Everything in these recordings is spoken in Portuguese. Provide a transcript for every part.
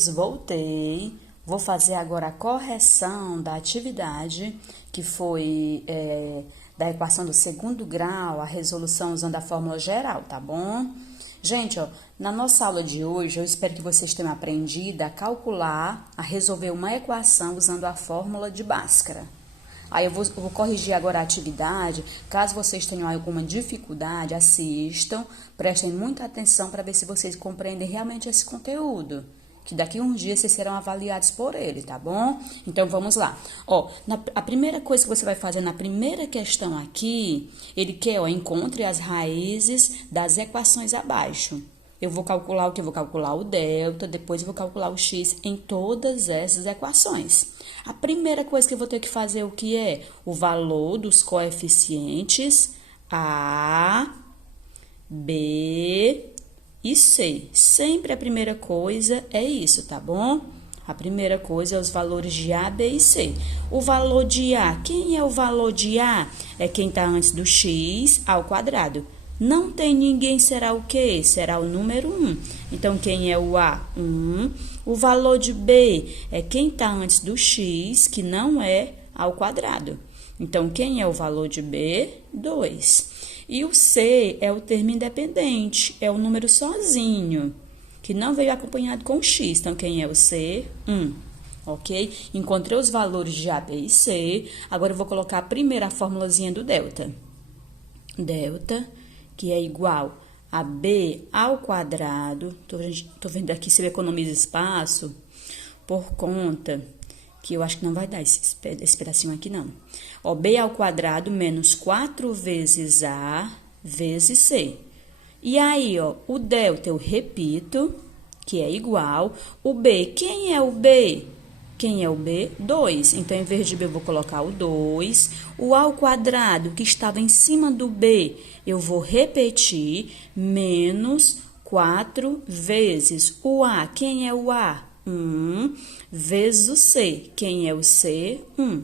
meninos, voltei. Vou fazer agora a correção da atividade, que foi da equação do segundo grau, a resolução usando a fórmula geral, tá bom? Gente, ó, na nossa aula de hoje, eu espero que vocês tenham aprendido a calcular, a resolver uma equação usando a fórmula de Bhaskara. Aí eu vou corrigir agora a atividade. Caso vocês tenham alguma dificuldade, assistam, prestem muita atenção para ver se vocês compreendem realmente esse conteúdo. Que daqui a uns dias vocês serão avaliados por ele, tá bom? Então, vamos lá. Ó, a primeira coisa que você vai fazer na primeira questão aqui, ele quer, ó, encontre as raízes das equações abaixo. Eu vou calcular o que? Eu vou calcular o delta, depois eu vou calcular o x em todas essas equações. A primeira coisa que eu vou ter que fazer o que é? O valor dos coeficientes A, B e C. Sempre a primeira coisa é isso, tá bom? A primeira coisa é os valores de A, B e C. O valor de A, quem é o valor de A? É quem está antes do x ao quadrado. Não tem ninguém, será o quê? Será o número 1. Então, quem é o A? 1. O valor de B é quem está antes do x, que não é ao quadrado. Então, quem é o valor de B? 2. E o C é o termo independente, é o número sozinho, que não veio acompanhado com x. Então, quem é o C? 1. Ok? Encontrei os valores de A, B e C. Agora, eu vou colocar primeiro a formulazinha do delta. Delta, que é igual a B ao quadrado. Tô vendo aqui se eu economizo espaço, por conta que eu acho que não vai dar esse pedacinho aqui, não. Ó, B ao quadrado menos 4 vezes A vezes C. E aí, ó, o delta eu repito, que é igual. O B, quem é o B? Quem é o B? 2. Então, em vez de B, eu vou colocar o 2. O A ao quadrado, que estava em cima do B, eu vou repetir, menos 4 vezes o A. Quem é o A? 1. Vezes o C. Quem é o C? 1.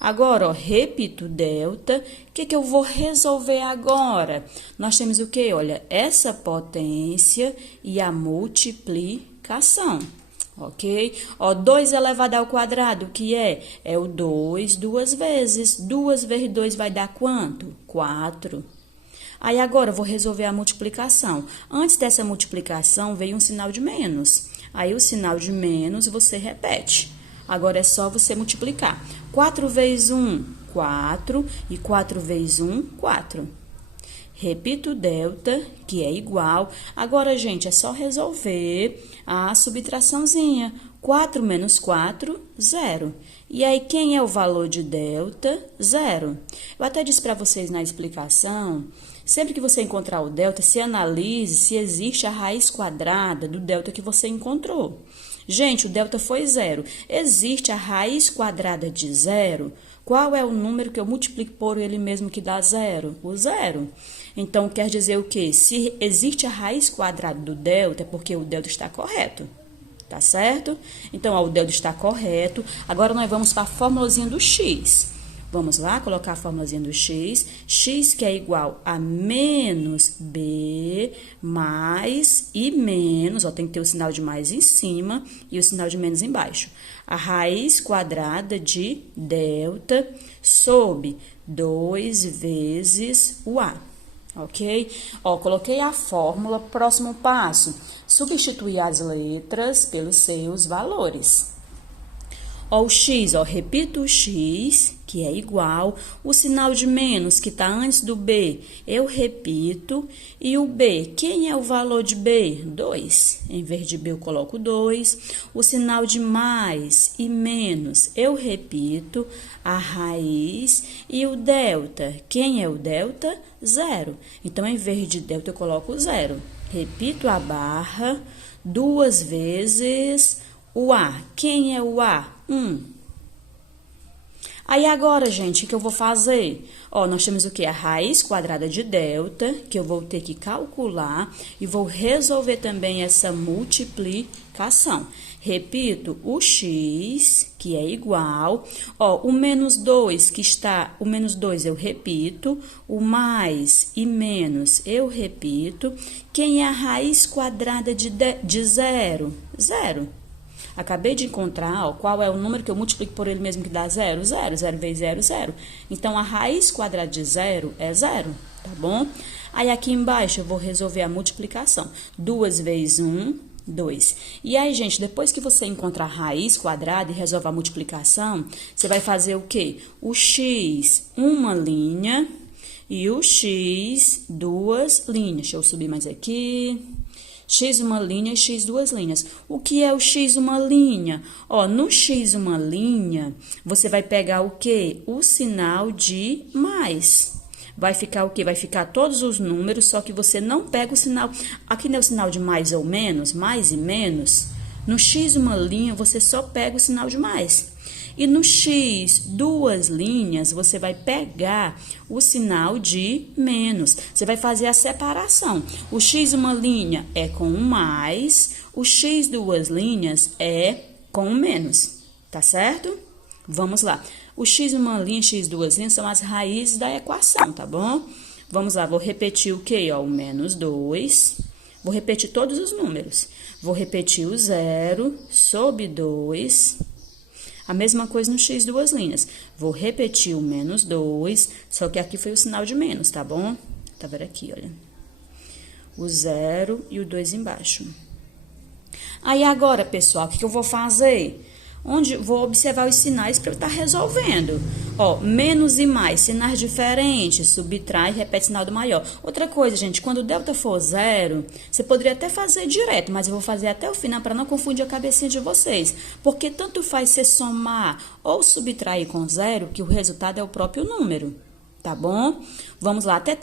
Agora, ó, repito o delta. O que eu vou resolver agora? Nós temos o quê? Olha, essa potência e a multiplicação. Ok? Ó, 2 elevado ao quadrado, o que é? É o 2 duas vezes. 2 vezes 2 vai dar quanto? 4. Aí, agora, eu vou resolver a multiplicação. Antes dessa multiplicação, veio um sinal de menos. Aí, o sinal de menos, você repete. Agora, é só você multiplicar. 4 vezes 1, 4. E 4 vezes 1, 4. Repito o delta, que é igual. Agora, gente, é só resolver a subtraçãozinha. 4 menos 4, 0. E aí, quem é o valor de delta? 0. Eu até disse para vocês na explicação, sempre que você encontrar o delta, se analise se existe a raiz quadrada do delta que você encontrou. Gente, o delta foi 0. Existe a raiz quadrada de 0? Qual é o número que eu multiplico por ele mesmo que dá 0? O 0. Então, quer dizer o quê? Se existe a raiz quadrada do delta, é porque o delta está correto. Tá certo? Então, ó, o delta está correto. Agora, nós vamos para a formulazinha do x. Vamos lá, colocar a formulazinha do x. X que é igual a menos b mais e menos, ó, tem que ter o sinal de mais em cima e o sinal de menos embaixo. A raiz quadrada de delta sobre 2 vezes o a. Ok? Ó, coloquei a fórmula. Próximo passo, substituir as letras pelos seus valores. Ó, o x, ó, repito o x, que é igual, o sinal de menos, que está antes do b, eu repito, e o b, quem é o valor de b? 2. Em vez de b, eu coloco 2. O sinal de mais e menos, eu repito, a raiz, e o delta, quem é o delta? 0. Então, em vez de delta, eu coloco 0. Repito a barra, 2 vezes o a. Quem é o a? 1. Aí agora, gente, o que eu vou fazer? Ó, nós temos o quê? A raiz quadrada de delta, que eu vou ter que calcular e vou resolver também essa multiplicação. Repito, o x, que é igual, ó, o menos 2, que está, o menos 2 eu repito, o mais e menos eu repito. Quem é a raiz quadrada de zero? Zero. Acabei de encontrar, ó, qual é o número que eu multiplico por ele mesmo que dá zero? Zero. Zero vezes zero, zero. Então, a raiz quadrada de zero é zero, tá bom? Aí, aqui embaixo, eu vou resolver a multiplicação. 2 vezes 1, 2. E aí, gente, depois que você encontrar a raiz quadrada e resolve a multiplicação, você vai fazer o quê? O x, uma linha, e o x, duas linhas. Deixa eu subir mais aqui. X uma linha e x duas linhas. O que é o x uma linha? Ó, no x uma linha, você vai pegar o quê? O sinal de mais. Vai ficar o quê? Vai ficar todos os números, só que você não pega o sinal. Aqui não é o sinal de mais ou menos, mais e menos. No x uma linha, você só pega o sinal de mais. E no x, duas linhas, você vai pegar o sinal de menos. Você vai fazer a separação. O x uma linha é com o mais, o x duas linhas é com o menos, tá certo? Vamos lá. O x uma linha e x duas linhas são as raízes da equação, tá bom? Vamos lá, vou repetir o quê? Ó, o menos 2. Vou repetir todos os números. Vou repetir o 0 sobre 2. A mesma coisa no x duas linhas. Vou repetir o menos 2, só que aqui foi o sinal de menos, tá bom? Tá vendo aqui, olha. O 0 e o 2 embaixo. Aí agora, pessoal, o que eu vou fazer? Vou observar os sinais para eu estar resolvendo. Ó, menos e mais, sinais diferentes, subtrai e repete sinal do maior. Outra coisa, gente, quando o delta for 0, você poderia até fazer direto, mas eu vou fazer até o final para não confundir a cabecinha de vocês. Porque tanto faz você somar ou subtrair com 0, que o resultado é o próprio número. Tá bom? Vamos lá, até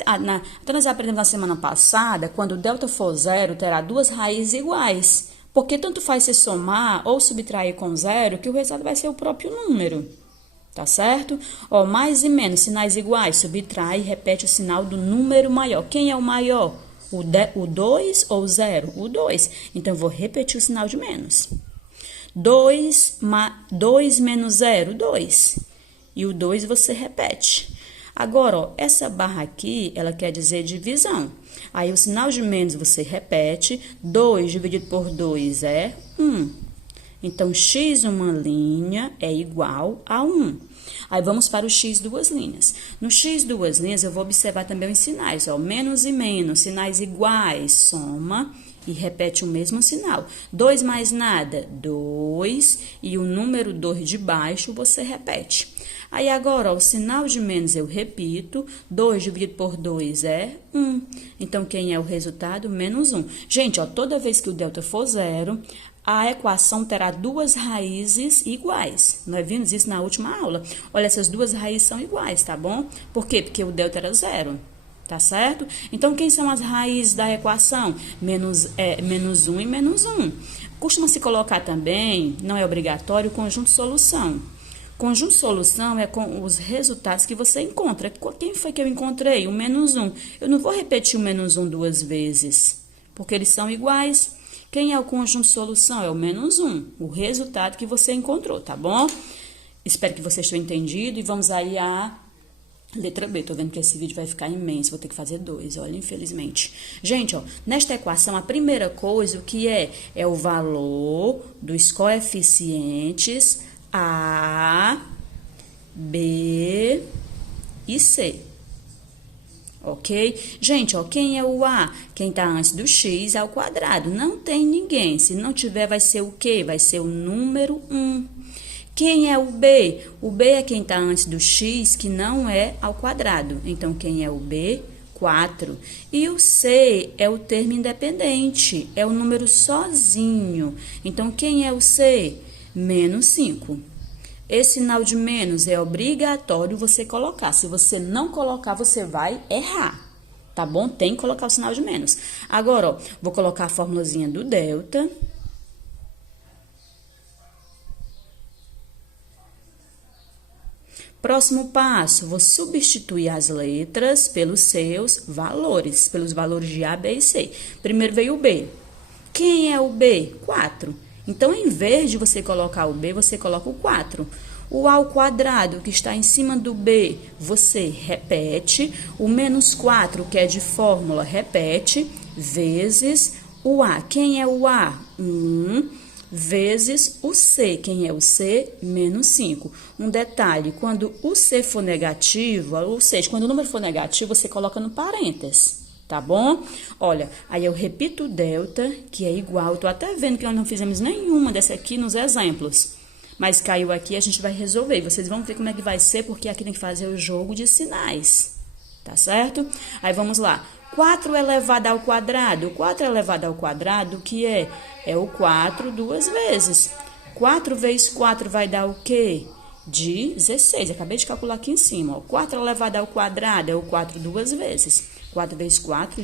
nós aprendemos na semana passada, quando o delta for 0, terá duas raízes iguais. Porque tanto faz você somar ou subtrair com 0, que o resultado vai ser o próprio número. Tá certo? Ó, mais e menos, sinais iguais, subtrai e repete o sinal do número maior. Quem é o maior? O 2 ou o 0? O 2. Então, eu vou repetir o sinal de menos. 2 menos 0, 2. E o 2 você repete. Agora, ó, essa barra aqui, ela quer dizer divisão. Aí, o sinal de menos você repete. 2 dividido por 2 é 1. Então, x uma linha é igual a 1. Aí, vamos para o x duas linhas. No x duas linhas, eu vou observar também os sinais. Ó, menos e menos, sinais iguais, soma e repete o mesmo sinal. 2 mais nada, 2. E o número 2 de baixo, você repete. Aí, agora, ó, o sinal de menos eu repito. 2 dividido por 2 é 1. Então, quem é o resultado? Menos 1. Gente, ó, toda vez que o delta for 0, a equação terá duas raízes iguais. Nós vimos isso na última aula. Olha, essas duas raízes são iguais, tá bom? Por quê? Porque o delta era 0. Tá certo? Então, quem são as raízes da equação? Menos 1 e menos 1. Costuma-se colocar também, não é obrigatório, o conjunto solução. Conjunto solução é com os resultados que você encontra. Quem foi que eu encontrei? O menos 1. Eu não vou repetir o menos 1 duas vezes, porque eles são iguais. Quem é o conjunto solução? É o menos 1, o resultado que você encontrou, tá bom? Espero que vocês tenham entendido e vamos aí à letra B. Tô vendo que esse vídeo vai ficar imenso, vou ter que fazer 2, olha, infelizmente. Gente, ó, nesta equação, a primeira coisa, o que é? É o valor dos coeficientes A, B e C. Ok? Gente, ó, quem é o A? Quem tá antes do x ao quadrado. Não tem ninguém. Se não tiver, vai ser o quê? Vai ser o número 1. Quem é o B? O B é quem tá antes do x, que não é ao quadrado. Então, quem é o B? 4. E o C é o termo independente. É o número sozinho. Então, quem é o C? Menos 5. Esse sinal de menos é obrigatório você colocar. Se você não colocar, você vai errar. Tá bom? Tem que colocar o sinal de menos. Agora, ó, vou colocar a formulazinha do delta. Próximo passo, vou substituir as letras pelos seus valores, pelos valores de A, B e C. Primeiro veio o B. Quem é o B? 4. Então, em vez de você colocar o B, você coloca o 4. O A ao quadrado, que está em cima do B, você repete. O menos 4, que é de fórmula, repete, vezes o A. Quem é o A? 1. Vezes o C. Quem é o C? Menos 5. Um detalhe, quando o C for negativo, ou seja, quando o número for negativo, você coloca no parênteses, tá bom? Olha, aí eu repito o delta, que é igual, tô até vendo que nós não fizemos nenhuma dessa aqui nos exemplos, mas caiu aqui, a gente vai resolver. Vocês vão ver como é que vai ser, porque aqui tem que fazer o jogo de sinais, tá certo? Aí vamos lá. 4 elevado ao quadrado. 4 elevado ao quadrado, o que é? É o 4 duas vezes. 4 vezes 4 vai dar o quê? 16. Acabei de calcular aqui em cima. Ó. 4 elevado ao quadrado é o 4 duas vezes. 4 vezes 4,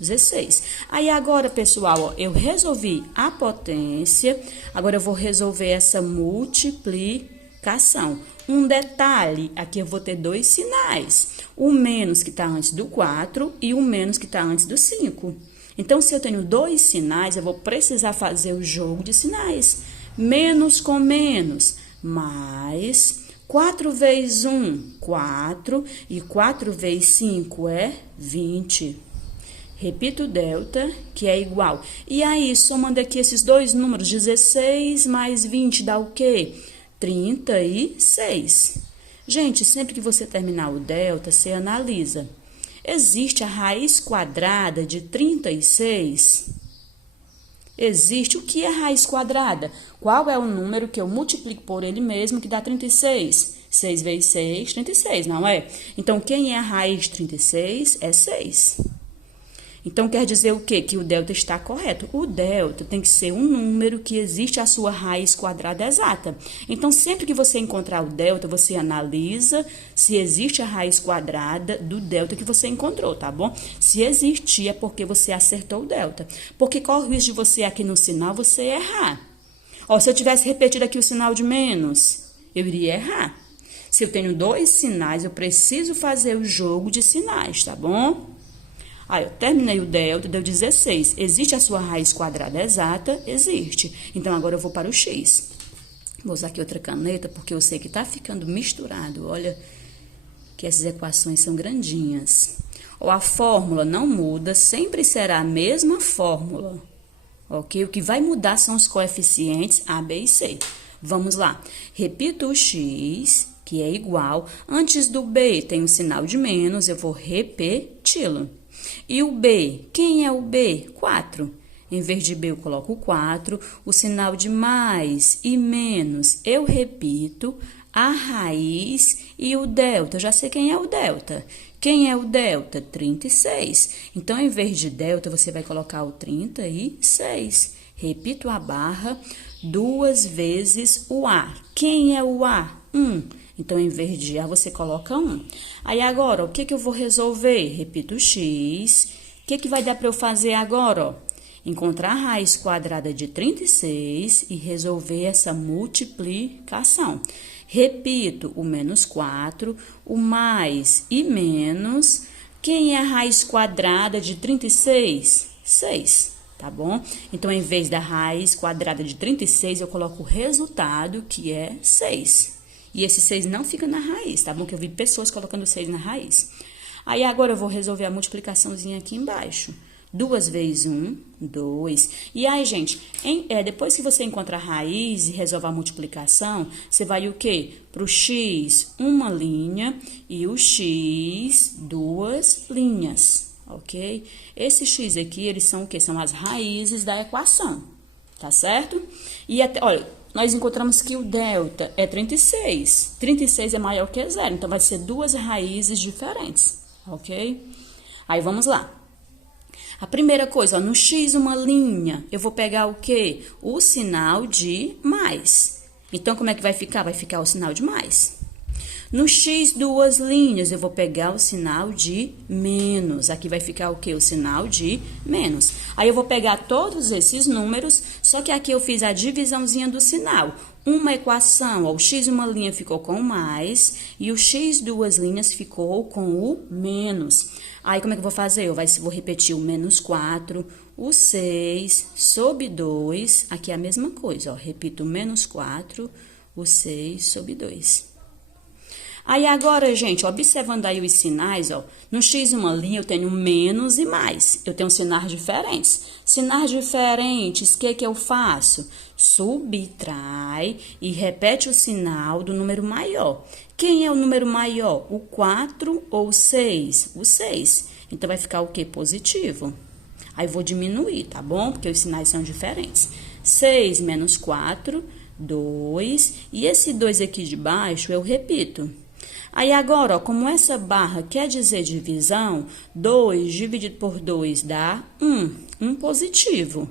16. Aí agora, pessoal, ó, eu resolvi a potência. Agora eu vou resolver essa multiplicação. Um detalhe, aqui eu vou ter dois sinais. O menos que está antes do 4 e o menos que está antes do 5. Então, se eu tenho dois sinais, eu vou precisar fazer o jogo de sinais. Menos com menos, mais 4 vezes 1, 4, e 4 vezes 5 é 20. Repito o delta, que é igual. E aí, somando aqui esses dois números, 16 mais 20 dá o quê? 36. Gente, sempre que você terminar o delta, você analisa. Existe a raiz quadrada de 36? Existe. O que é raiz quadrada? Qual é o número que eu multiplico por ele mesmo que dá 36? 6 vezes 6, 36, não é? Então, quem é a raiz de 36? É 6. Então, quer dizer o quê? Que o delta está correto. O delta tem que ser um número que existe a sua raiz quadrada exata. Então, sempre que você encontrar o delta, você analisa se existe a raiz quadrada do delta que você encontrou, tá bom? Se existir, é porque você acertou o delta. Porque corre o risco de você aqui no sinal, você errar. Ó, se eu tivesse repetido aqui o sinal de menos, eu iria errar. Se eu tenho dois sinais, eu preciso fazer o jogo de sinais, tá bom? Aí, eu terminei o delta, deu 16. Existe a sua raiz quadrada exata? Existe. Então, agora eu vou para o x. Vou usar aqui outra caneta, porque eu sei que tá ficando misturado. Olha que essas equações são grandinhas. Ó, a fórmula não muda, sempre será a mesma fórmula. Ok? O que vai mudar são os coeficientes A, B e C. Vamos lá. Repito o x, que é igual. Antes do B tem um sinal de menos, eu vou repeti-lo. E o B, quem é o B? 4. Em vez de B, eu coloco 4. O sinal de mais e menos, eu repito a raiz e o delta. Eu já sei quem é o delta. Quem é o delta? 36. Então, em vez de delta, você vai colocar o 36. Repito a barra, duas vezes o A. Quem é o A? 1. Então, em vez de A, você coloca 1. Aí, agora, o que eu vou resolver? Repito o x. O que vai dar para eu fazer agora? Ó? Encontrar a raiz quadrada de 36 e resolver essa multiplicação. Repito, o menos 4, o mais e menos. Quem é a raiz quadrada de 36? 6, tá bom? Então, em vez da raiz quadrada de 36, eu coloco o resultado, que é 6. E esse 6 não fica na raiz, tá bom? Que eu vi pessoas colocando 6 na raiz. Aí, agora eu vou resolver a multiplicaçãozinha aqui embaixo. 2 vezes 1, 2. E aí, gente, depois que você encontra a raiz e resolve a multiplicação, você vai o quê? Para o x, uma linha, e o x, duas linhas, ok? Esse x aqui, eles são o quê? São as raízes da equação, tá certo? E até, olha, nós encontramos que o delta é 36. 36 é maior que 0, então vai ser duas raízes diferentes, ok? Aí, vamos lá. A primeira coisa, ó, no x uma linha, eu vou pegar o quê? O sinal de mais. Então, como é que vai ficar? Vai ficar o sinal de mais. No x duas linhas, eu vou pegar o sinal de menos. Aqui vai ficar o quê? O sinal de menos. Aí, eu vou pegar todos esses números, só que aqui eu fiz a divisãozinha do sinal. uma equação, ó, o x uma linha ficou com o mais e o x duas linhas ficou com o menos. Aí, como é que eu vou fazer? Vou repetir o menos 4, o 6 sobre 2, aqui é a mesma coisa, ó, repito o menos 4, o 6 sobre 2. Aí, agora, gente, observando aí os sinais, ó, no x uma linha eu tenho menos e mais. Eu tenho sinais diferentes. Sinais diferentes, o que eu faço? Subtrai e repete o sinal do número maior. Quem é o número maior? O 4 ou o 6? O 6. Então, vai ficar o quê? Positivo. Aí, vou diminuir, tá bom? Porque os sinais são diferentes. 6 menos 4, 2. E esse 2 aqui de baixo, eu repito. Aí, agora, ó, como essa barra quer dizer divisão, 2 dividido por 2 dá 1 positivo.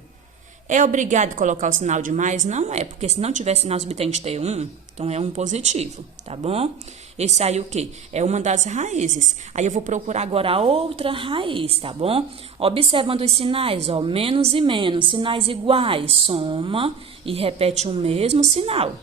É obrigado a colocar o sinal de mais? Não é, porque se não tiver sinal subtende ter 1, então é 1 positivo, tá bom? Esse aí o quê? É uma das raízes. Aí, eu vou procurar agora a outra raiz, tá bom? Observando os sinais, ó, menos e menos, sinais iguais, soma e repete o mesmo sinal.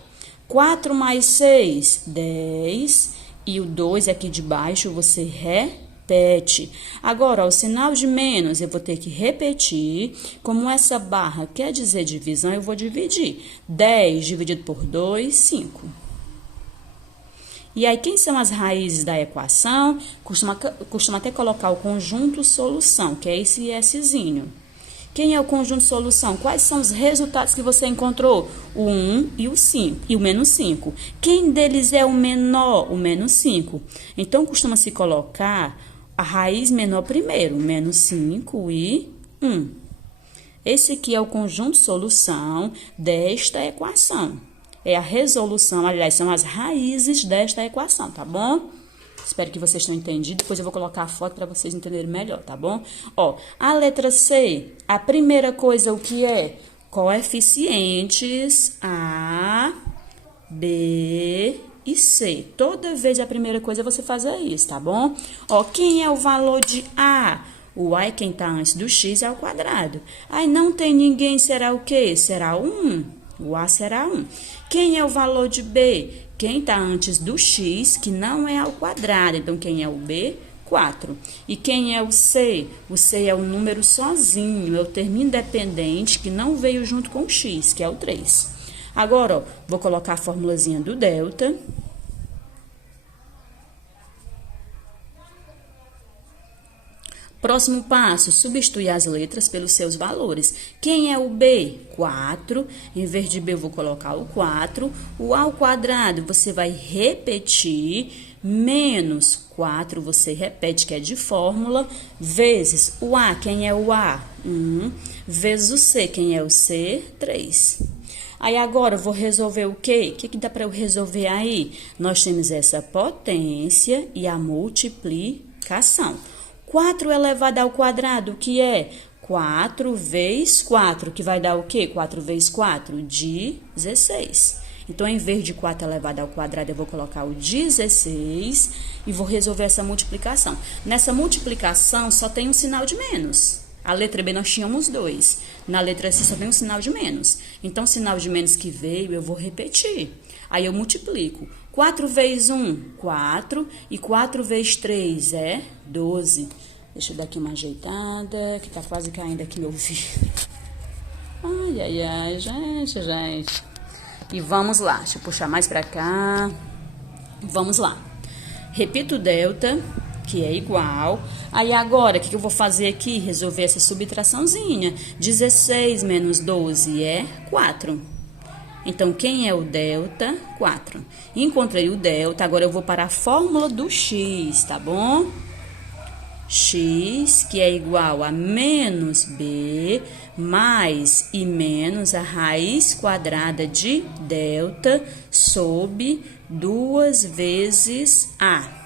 4 mais 6, 10... E o 2 aqui de baixo você repete. Agora, ó, o sinal de menos eu vou ter que repetir. Como essa barra quer dizer divisão, eu vou dividir. 10 dividido por 2, 5. E aí, quem são as raízes da equação? Costuma até colocar o conjunto solução, que é esse Szinho. Quem é o conjunto solução? Quais são os resultados que você encontrou? O 1 e o 5, e o menos 5. Quem deles é o menor? O menos 5. Então, costuma-se colocar a raiz menor primeiro, menos 5 e 1. Esse aqui é o conjunto solução desta equação. É a resolução, aliás, são as raízes desta equação, tá bom? Espero que vocês tenham entendido. Depois eu vou colocar a foto para vocês entenderem melhor, tá bom? Ó, a letra C, a primeira coisa o que é? Coeficientes A, B e C. Toda vez a primeira coisa é você fazer isso, tá bom? Ó, quem é o valor de A? O A é quem tá antes do X ao quadrado. Aí não tem ninguém, será o quê? Será o 1. O A será 1. Quem é o valor de B? Quem está antes do x, que não é ao quadrado. Então, quem é o B? 4. E quem é o C? O C é o número sozinho, é o termo independente que não veio junto com o x, que é o 3. Agora, ó, vou colocar a formulazinha do delta. Próximo passo, substituir as letras pelos seus valores. Quem é o B? 4. Em vez de B, eu vou colocar o 4. O A ao quadrado, você vai repetir. Menos 4, você repete, que é de fórmula. Vezes o A, quem é o A? 1. Vezes o C, quem é o C? 3. Aí, agora, eu vou resolver o quê? O que dá para eu resolver aí? Nós temos essa potência e a multiplicação. 4 elevado ao quadrado, que é 4 vezes 4, que vai dar o quê? 4 vezes 4, 16. Então, em vez de 4 elevado ao quadrado, eu vou colocar o 16 e vou resolver essa multiplicação. Nessa multiplicação, só tem um sinal de menos. A letra B nós tínhamos 2. Na letra C só tem um sinal de menos. Então, o sinal de menos que veio, eu vou repetir. Aí, eu multiplico. 4 vezes 1, 4. E 4 vezes 3 é 12. Deixa eu dar aqui uma ajeitada, que tá quase caindo aqui meu vídeo. Ai, ai, ai, gente. E vamos lá. Deixa eu puxar mais pra cá. Vamos lá. Repito o delta, que é igual. Aí, agora, o que eu vou fazer aqui? Resolver essa subtraçãozinha. 16 menos 12 é 4. Então, quem é o delta? 4. Encontrei o delta, agora eu vou para a fórmula do x, tá bom? X, que é igual a menos b, mais e menos a raiz quadrada de delta sobre 2 vezes a.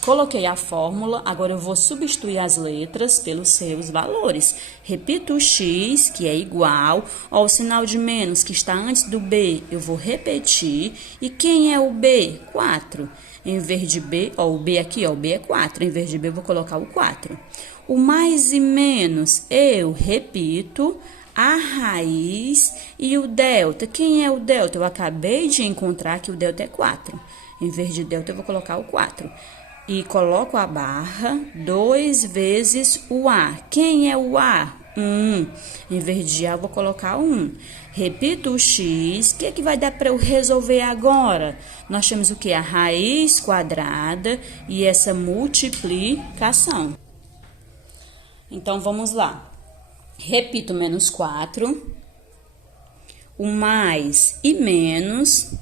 Coloquei a fórmula, agora eu vou substituir as letras pelos seus valores. Repito o x, que é igual ao sinal de menos que está antes do b, eu vou repetir. E quem é o b? 4. Em vez de b, ó, o b aqui, ó, o b é 4. Em vez de b, eu vou colocar o 4. O mais e menos, eu repito a raiz E o delta, quem é o delta? Eu acabei de encontrar que o delta é 4. Em vez de delta, eu vou colocar o 4. E coloco a barra 2 vezes o A. Quem é o A? 1. Em vez de A, eu vou colocar 1. Repito o x. O que vai dar para eu resolver agora? Nós temos o que? A raiz quadrada e essa multiplicação. Então, vamos lá. Repito, menos 4. O mais e menos.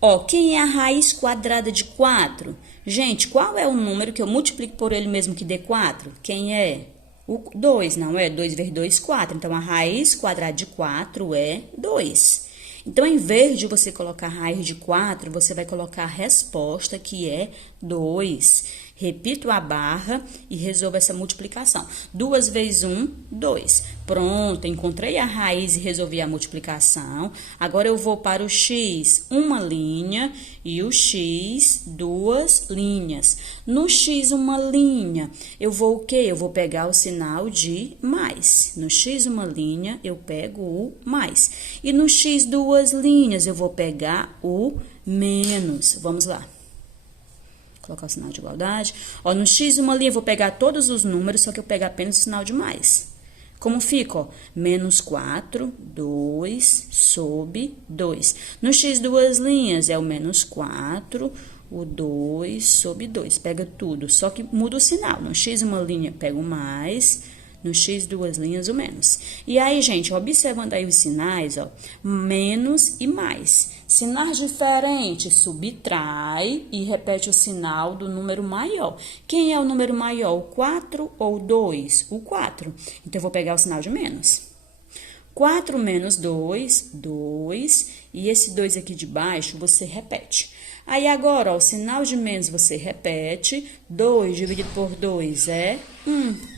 Ó, quem é a raiz quadrada de 4? Gente, qual é o número que eu multiplico por ele mesmo que dê 4? Quem é? O 2, não é? 2 vezes 2, 4. Então, a raiz quadrada de 4 é 2. Então, em vez de você colocar a raiz de 4, você vai colocar a resposta, que é 2. Repito a barra e resolvo essa multiplicação. 2 vezes 1, 2. Pronto, encontrei a raiz e resolvi a multiplicação. Agora, eu vou para o x, uma linha, e o x, duas linhas. No x, uma linha, eu vou o quê? Eu vou pegar o sinal de mais. No x, uma linha, eu pego o mais. E no x, duas linhas, eu vou pegar o menos. Vamos lá. Colocar o sinal de igualdade. Ó, no x, uma linha, eu vou pegar todos os números, só que eu pego apenas o sinal de mais. Como fica, ó? Menos 4, 2, sobre 2. No x, duas linhas, é o menos 4, o 2 sobre 2. Pega tudo, só que muda o sinal. No x, uma linha, pega o mais. No x, duas linhas, o menos. E aí, gente, observando aí os sinais, ó, menos e mais. Sinais diferentes, subtrai e repete o sinal do número maior. Quem é o número maior, o 4 ou o 2? O 4. Então, eu vou pegar o sinal de menos. 4 menos 2, 2. E esse 2 aqui de baixo, você repete. Aí, agora, ó, o sinal de menos você repete. 2 dividido por 2 é 1.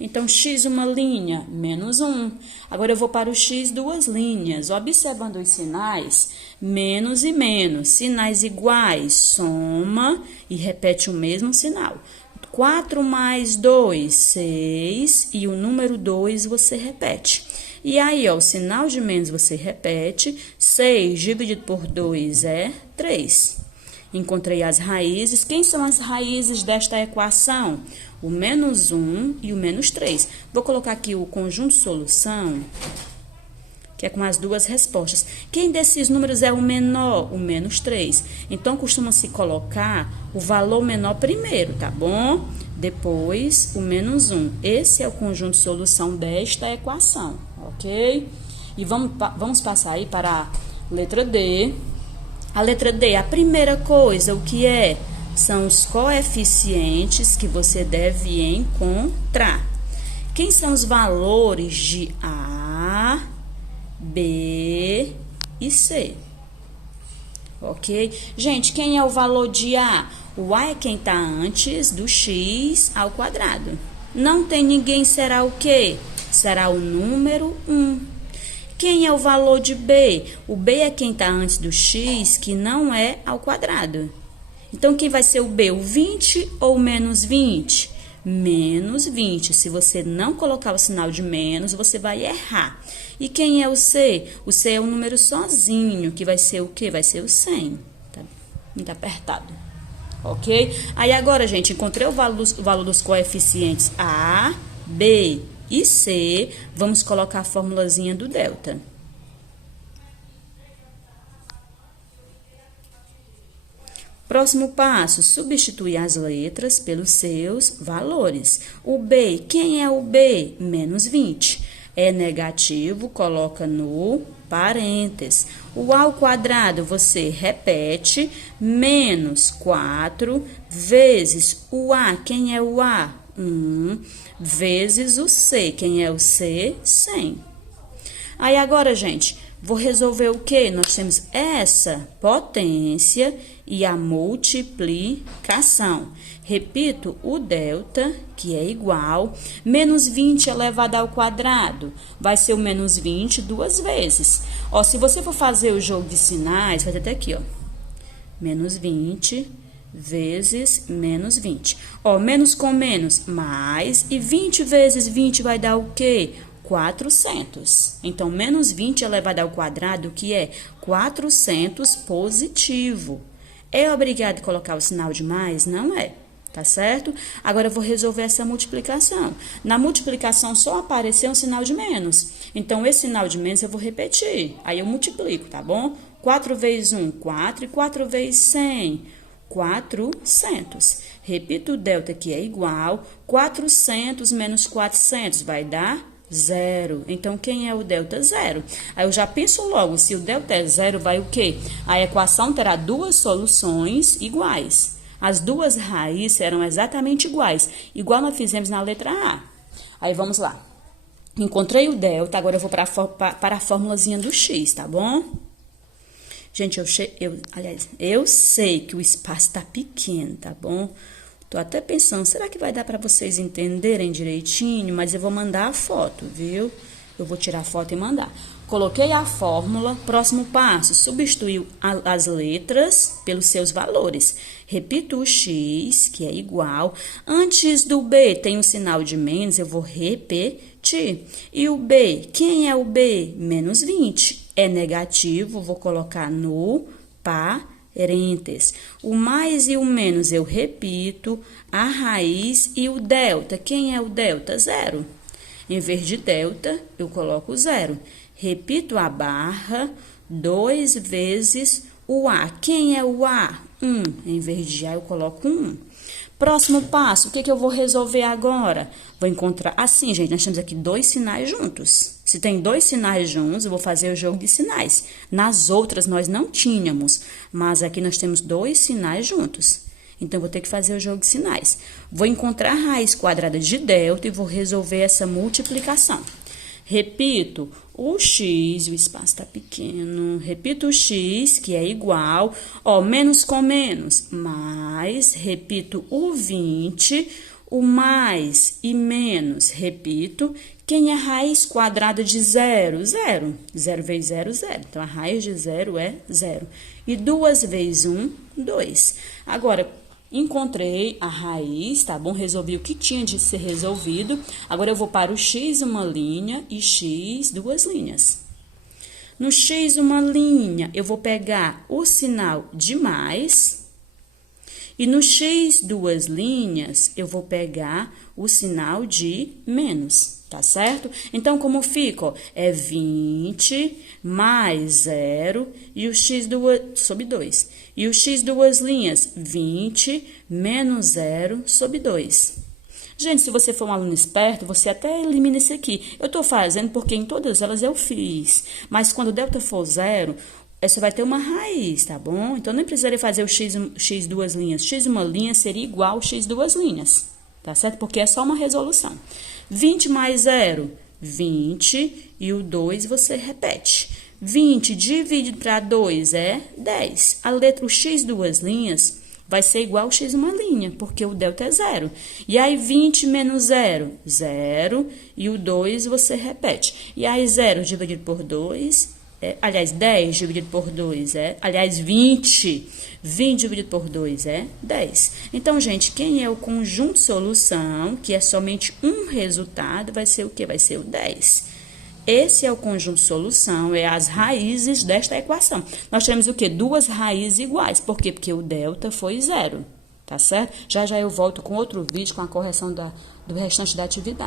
Então, x, uma linha, menos 1. Agora, eu vou para o x, duas linhas. Observando os sinais, menos e menos. Sinais iguais, soma e repete o mesmo sinal. 4 mais 2, 6. E o número 2 você repete. E aí, ó, o sinal de menos você repete. 6 dividido por 2 é 3. Encontrei as raízes. Quem são as raízes desta equação? O menos 1 e o menos 3. Vou colocar aqui o conjunto de solução, que é com as duas respostas. Quem desses números é o menor? O menos 3. Então, costuma-se colocar o valor menor primeiro, tá bom? Depois, o menos 1. Esse é o conjunto de solução desta equação, ok? E vamos passar aí para a letra D. A letra D, a primeira coisa, o que é? São os coeficientes que você deve encontrar. Quem são os valores de A, B e C? Ok? Gente, quem é o valor de A? O A é quem está antes do x ao quadrado. Não tem ninguém, será o quê? Será o número 1. Quem é o valor de B? O B é quem está antes do x, que não é ao quadrado. Então, quem vai ser o B? O 20 ou o menos 20? Menos 20. Se você não colocar o sinal de menos, você vai errar. E quem é o C? O C é o número sozinho, que vai ser o quê? Vai ser o 100. Tá muito apertado. Ok? Aí, agora, gente, encontrei o valor dos coeficientes A, B e C. Vamos colocar a formulazinha do delta. Próximo passo, substituir as letras pelos seus valores. O B, quem é o B? Menos 20. É negativo, coloca no parênteses. O A ao quadrado, você repete, menos 4, vezes o A, quem é o A? 1, vezes o C, quem é o C? 100. Aí, agora, gente, vou resolver o quê? Nós temos essa potência e a multiplicação. Repito, o delta, que é igual, menos 20 elevado ao quadrado, vai ser o menos 20 duas vezes. Ó, se você for fazer o jogo de sinais, vai até aqui, ó. Menos 20 vezes menos 20. Ó, menos com menos, mais, e 20 vezes 20 vai dar o quê? 400. Então, menos 20 elevado ao quadrado, que é 400 positivo. É obrigado a colocar o sinal de mais? Não é. Tá certo? Agora, eu vou resolver essa multiplicação. Na multiplicação, só apareceu um sinal de menos. Então, esse sinal de menos eu vou repetir. Aí, eu multiplico, tá bom? 4 vezes 1, 4. E 4 vezes 100, 400. Repito o delta, que é igual. 400 menos 400 vai dar 0. Então, quem é o delta? 0. Aí, eu já penso logo, se o delta é 0, vai o quê? A equação terá duas soluções iguais. As duas raízes serão exatamente iguais, igual nós fizemos na letra A. Aí, vamos lá. Encontrei o delta, agora eu vou para a formulazinha do x, tá bom? Gente, eu sei que o espaço tá pequeno, tá bom? Tô até pensando, será que vai dar para vocês entenderem direitinho? Mas eu vou mandar a foto, viu? Eu vou tirar a foto e mandar. Coloquei a fórmula, próximo passo, substituir as letras pelos seus valores. Repito o x, que é igual. Antes do b tem um sinal de menos, eu vou repetir. E o b, quem é o b? Menos 20. É negativo, vou colocar no parênteses. O mais e o menos eu repito. A raiz e o delta, quem é o delta? 0. Em vez de delta, eu coloco 0. Repito a barra, 2 vezes o A. Quem é o A? 1. Em vez de A, eu coloco 1. Próximo passo, o que eu vou resolver agora? Vou encontrar... Assim, gente, nós temos aqui dois sinais juntos. Se tem dois sinais juntos, eu vou fazer o jogo de sinais. Nas outras, nós não tínhamos, mas aqui nós temos dois sinais juntos. Então, vou ter que fazer o jogo de sinais. Vou encontrar a raiz quadrada de delta e vou resolver essa multiplicação. Repito, o x, o espaço está pequeno, repito o x, que é igual, ó, menos com menos, mais, repito o 20, o mais e menos, repito, quem é a raiz quadrada de 0? 0. 0 vezes 0, 0. Então, a raiz de 0 é 0. E 2 vezes 1, 2. Agora, encontrei a raiz, tá bom? Resolvi o que tinha de ser resolvido. Agora, eu vou para o x uma linha e x duas linhas. No x uma linha, eu vou pegar o sinal de mais. E no x duas linhas, eu vou pegar o sinal de menos, tá certo? Então, como fica? Ó, é 20 mais 0 e o x sobre 2. E o x duas linhas, 20 menos 0 sobre 2. Gente, se você for um aluno esperto, você até elimina isso aqui. Eu tô fazendo porque em todas elas eu fiz. Mas quando o delta for 0, você vai ter uma raiz, tá bom? Então, nem precisaria fazer o x duas linhas. X uma linha seria igual ao x duas linhas, tá certo? Porque é só uma resolução. 20 mais 0, 20, e o 2 você repete. 20 dividido para 2 é 10. A letra o x duas linhas vai ser igual ao x uma linha, porque o delta é 0. E aí, 20 menos 0, 0, e o 2 você repete. E aí, 0 dividido por 2... aliás, 10 dividido por 2 20 dividido por 2 é 10. Então, gente, quem é o conjunto solução, que é somente um resultado, vai ser o quê? Vai ser o 10. Esse é o conjunto solução, é as raízes desta equação. Nós temos o quê? Duas raízes iguais. Por quê? Porque o delta foi 0, tá certo? Já eu volto com outro vídeo com a correção do restante da atividade.